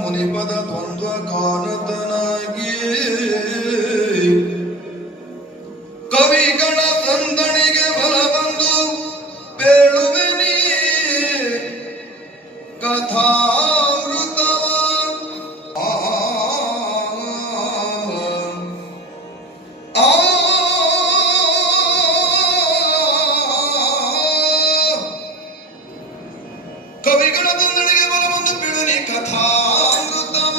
ಮುನಿಪದ ದ್ವಂದ್ವ ಕಾನತನಾಗಿ ಕವಿಗಳ ಸಂದಣಿಗೆ ಬಲ ಬಂದು ಬೇಳುವೆ ನೀ ಕಥಾಮೃತವ ಕವಿಗಳ ತಂದಣಿಗೆ ಬಲ ಬಂದು ಬೀಳುನಿ ಕಥಾಮೃತವ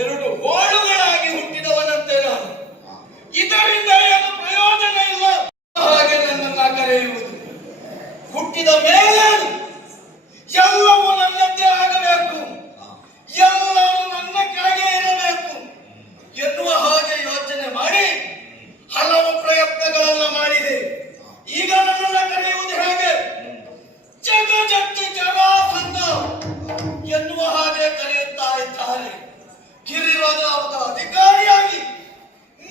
ಎರಡು ಹೋಳುಗಳಾಗಿ ಹುಟ್ಟಿದವನಂತೆ ನಾನು. ಇದರಿಂದ ಏನು ಪ್ರಯೋಜನ ಇಲ್ಲ. ಹಾಗೆ ನನ್ನನ್ನ ಕರೆಯುವುದು ಹುಟ್ಟಿದ ಮೇಲೆ ಎಲ್ಲವೂ ನನ್ನದೇ ಆಗಬೇಕು, ಎಲ್ಲವೂ ನನ್ನ ಕೆಳಗೆ ಇರಬೇಕು ಎನ್ನುವ ಹಾಗೆ ಯೋಚನೆ ಮಾಡಿ ಹಲವು ಪ್ರಯತ್ನಗಳನ್ನು ಮಾಡಿದೆ. ಈಗ ನನ್ನನ್ನ ಕರೆಯುವುದು ಹೇಗೆ? ಜಗಜತ್ತಿ ಜಗಾಸಂದ ಎನ್ನುವ ಹಾಗೆ ಕರೆಯುತ್ತಾ ಇದ್ದಾರೆ. ಗಿರಿರಾಜಾವತ ಅಧಿಕಾರಿಯಾಗಿ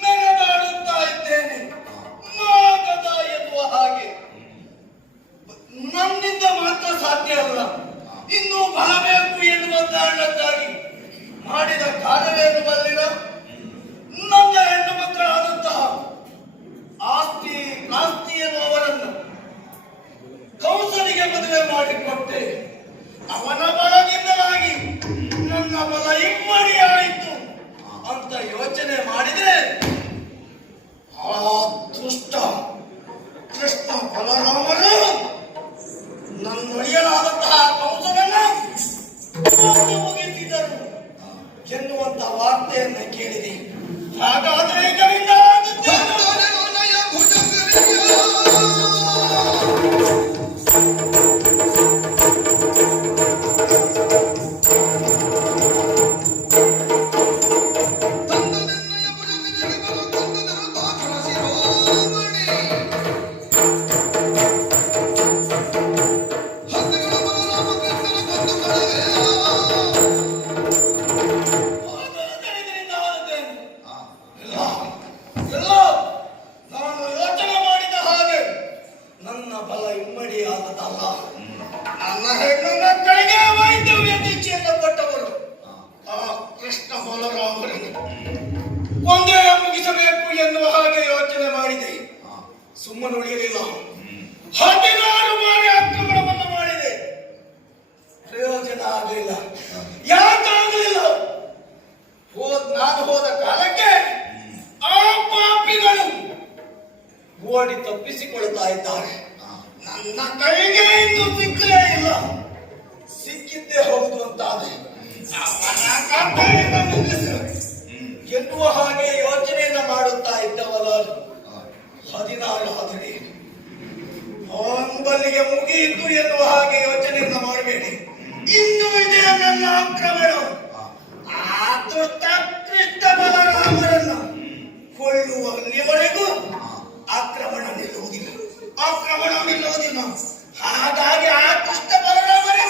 ಮೆರೆದಾಡುತ್ತಾ ಇದ್ದೇನೆ. ಮಾಗದ ಎನ್ನುವ ಹಾಗೆ ನನ್ನಿಂದ ಮಾತ್ರ ಸಾಧ್ಯ ಅಲ್ಲ, ಇನ್ನೂ ಬರಬೇಕು ಎನ್ನುವ ಕಾರಣಕ್ಕಾಗಿ ಮಾಡಿದ ಕಾರ್ಯವೇನು ಬಲ್ಲಿರ ನನ್ನ ಹೆಣ್ಣು ಮಕ್ಕಳಾದಂತಹ ಆಸ್ತಿ ನಾಸ್ತಿ ಎನ್ನುವವರನ್ನು ಕೌಸಲಿಗೆ ಮದುವೆ ಮಾಡಿಕೊಟ್ಟೆ. ಅವನ ಬಲದಿಂದಲಾಗಿ ನನ್ನ ಬಲ ಇಮ್ಮಡಿಯಾಯಿತು ಅಂತ ಯೋಚನೆ ಮಾಡಿದ್ರೆ ಆ ದುಷ್ಟ ಕೃಷ್ಣ ಬಲರಾಮರು ನನ್ನೊಡೆಯನಾದಂತಹ ಕೌಸಲನ್ನ ಮುಗಿಸಿದರು ಎನ್ನುವಂತ ವಾರ್ತೆಯನ್ನು ಕೇಳಿದೆ. ಹಾಗಾದ್ರೆ ಇದರಿಂದ ನನ್ನ ಹೆಣ್ಣು ಮಕ್ಕಳಿಗೆ ವೈದ್ಯ ದೀಕ್ಷೆಯನ್ನು ಕೊಟ್ಟವರು ಆ ಕೃಷ್ಣ ಬಲರಾಮರನ್ನು ಒಂದೇ ಮುಗಿಸಬೇಕು ಎನ್ನುವ ಹಾಗೆ ಯೋಚನೆ ಮಾಡಿದೆ. ಸುಮ್ಮನೆ ಉಳಿಯಲಿಲ್ಲ. 16 ಬಾರಿ ಆಕ್ರಮಣವನ್ನು ಮಾಡಿದೆ. ಪ್ರಯೋಜನ ಆಗಲಿಲ್ಲ. ಯಾಕಾಗಲಿಲ್ಲ? ನಾನು ಹೋದ ಕಾಲಕ್ಕೆ ಆ ಪಾಪಿಗಳು ಓಡಿ ತಪ್ಪಿಸಿಕೊಳ್ತಾ ಇದ್ದಾರೆ. ನನ್ನ ಕೈಗೆ ಇನ್ನೂ ಸಿಕ್ಕಲೇ ಇಲ್ಲ. ಸಿಕ್ಕಿದ್ದೇ ಹೌದು ಅಂತಾದ್ರೆ ಎನ್ನುವ ಹಾಗೆ ಯೋಚನೆಯನ್ನ ಮಾಡುತ್ತಾ ಇದ್ದವಲ್ಲ. 16 ಆದರೆ ಬಲ್ಲಿಗೆ ಮುಗಿಯಿತು ಎನ್ನುವ ಹಾಗೆ ಯೋಚನೆಯನ್ನ ಮಾಡಬೇಡಿ. ಇನ್ನೂ ಇದೆ ನನ್ನ ಆಕ್ರಮಣ. ಆ ದುಷ್ಟ ಕೃಷ್ಣ ಬಲರಾಮರನ್ನ ಕೊಳ್ಳುವಲ್ಲಿವರೆಗೂ ಆಕ್ರಮಣ ನಿಲ್ಲುವುದಿಲ್ಲ. ಹಾಗಾಗಿ ಆ ಕೃಷ್ಣ ಬಲರಾಮರಿಗೆ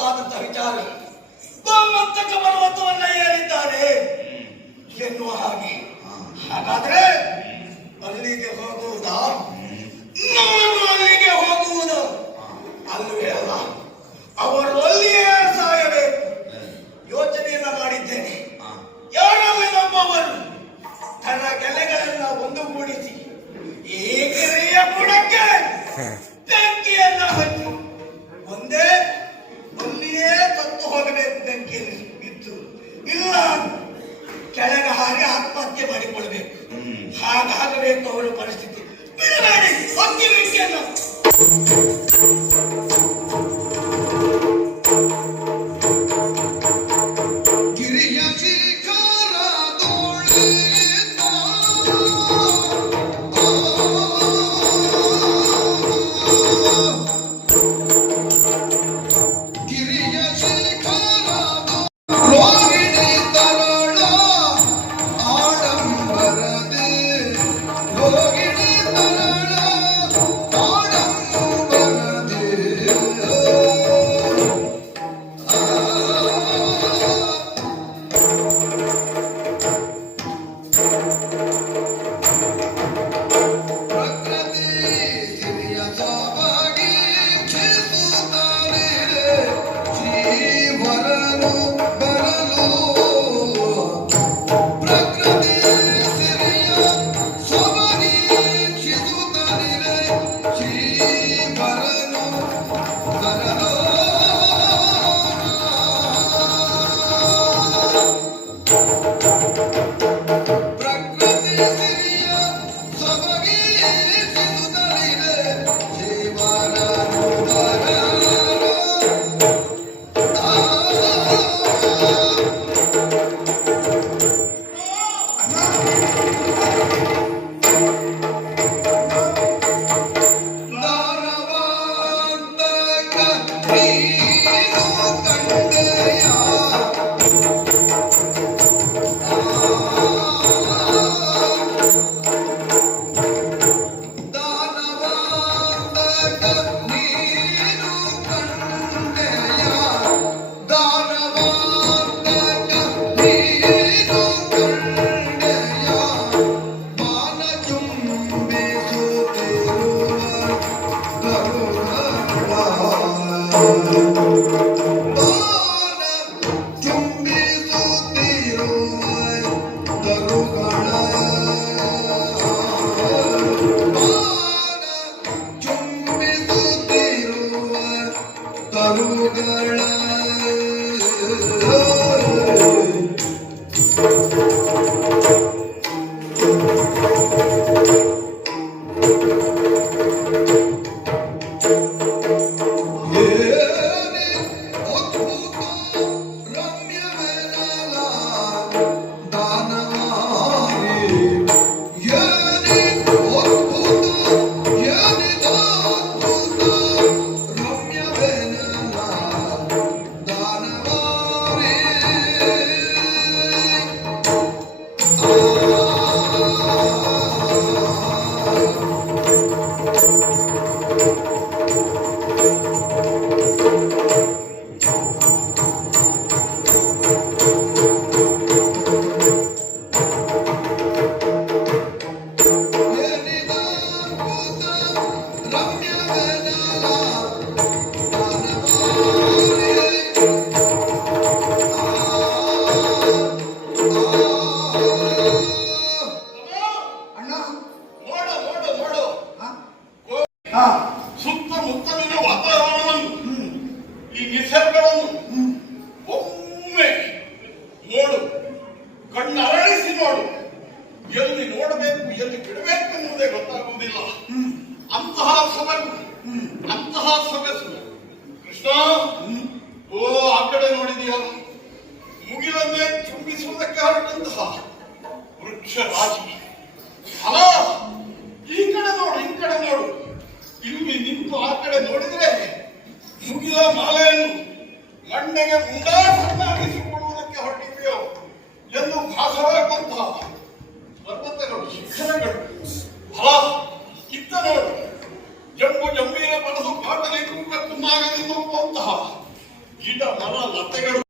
ತಪ್ಪಾದಂತಹ ವಿಚಾರ. ಗೋಮಂತಕ ಪರ್ವತವನ್ನ ಏರಿದ್ದಾರೆ ಎನ್ನುವ ಹಾಗೆ. ಹಾಗಾದ್ರೆ ಅಲ್ಲಿಗೆ ಹೋಗುವುದಾ? ನಾನು ಅಲ್ಲಿಗೆ ಹೋಗುವುದು ಅಲ್ಲವೇ ಅಲ್ಲ, ಅವರು ಅಲ್ಲಿಯೇ ಸಾಯಬೇಕು. ಯೋಚನೆಯನ್ನ ಮಾಡಿದ್ದೇನೆ. ಯಾರಲ್ಲಿ ನಮ್ಮವರು ತನ್ನ ಗೆಲೆಗಳನ್ನ ಒಂದುಗೂಡಿಸಿ ಈ ಗಿರಿಯ ಬುಡಕ್ಕೆ ಬೆಂಕಿಯನ್ನ ಹಚ್ಚಿ ಒಂದೇ ಅಲ್ಲಿಯೇ ಸತ್ತು ಹೋಗಬೇಕು. ಬೆಂಕಿಯಲ್ಲಿ ಬಿದ್ದು ಇಲ್ಲ ಕೆಳಗೆ ಹಾರಿ ಆತ್ಮಹತ್ಯೆ ಮಾಡಿಕೊಳ್ಬೇಕು. ಹಾಗಾಗಬೇಕು ಅವರ ಪರಿಸ್ಥಿತಿ. ಬಿಡಬೇಡಿ ಅಕ್ಕಿ ಬೆಂಕಿಯನ್ನು. ಸುತ್ತಮುತ್ತಲಿನ ವಾತಾವರಣವನ್ನು ಈ ನಿಸರ್ಗವನ್ನು ಒಮ್ಮೆ ನೋಡು, ಕಣ್ಣು ಅರಳಿಸಿ ನೋಡು. ಎಲ್ಲಿ ನೋಡಬೇಕು ಎಲ್ಲಿ ಬಿಡಬೇಕು ಎನ್ನುವುದೇ ಗೊತ್ತಾಗುವುದಿಲ್ಲ. ಅಂತಹ ಸೊಬಗು, ಅಂತಹ ಸೊಗಸು. ಕೃಷ್ಣ, ಓ ಆ ಕಡೆ ನೋಡಿದೆಯಾ? ಮುಗಿಲನ್ನೇ ಚುಂಬಿಸುವುದಕ್ಕೆ ಹೊರಟಂತಹ ವೃಕ್ಷ ರಾಶಿ. ಅಲ್ಲ, ಈ ಕಡೆ ನೋಡು, ಈ ಕಡೆ ನೋಡು. ಇಲ್ಲಿ ನಿಂತು ಆ ಕಡೆ ನೋಡಿದ್ರೆ ಮುಗಿಲ ಮಾಲೆಯನ್ನು ಮಣ್ಣೆಗೆ ಮುಂಡಾಸನ್ನಾಗಿಸಿಕೊಳ್ಳುವುದಕ್ಕೆ ಹೊರಟಿದೆಯೋ ಎಂದು ಭಾಸವಾಗುವಂತಹ ಪರ್ವತಗಳು, ಶಿಖರಗಳು. ಅಲ್ಲ, ಇತ್ತ ನೋಡು, ಜಂಬು ಜಂಬೀರ ಪಡೆದು ಕಾಟಲಿ ಕುಂಕ ಕುನ್ನಾಗಲಿ ತುಂಬುವಂತಹ ಗಿಡ ಮರ ಲತೆಗಳು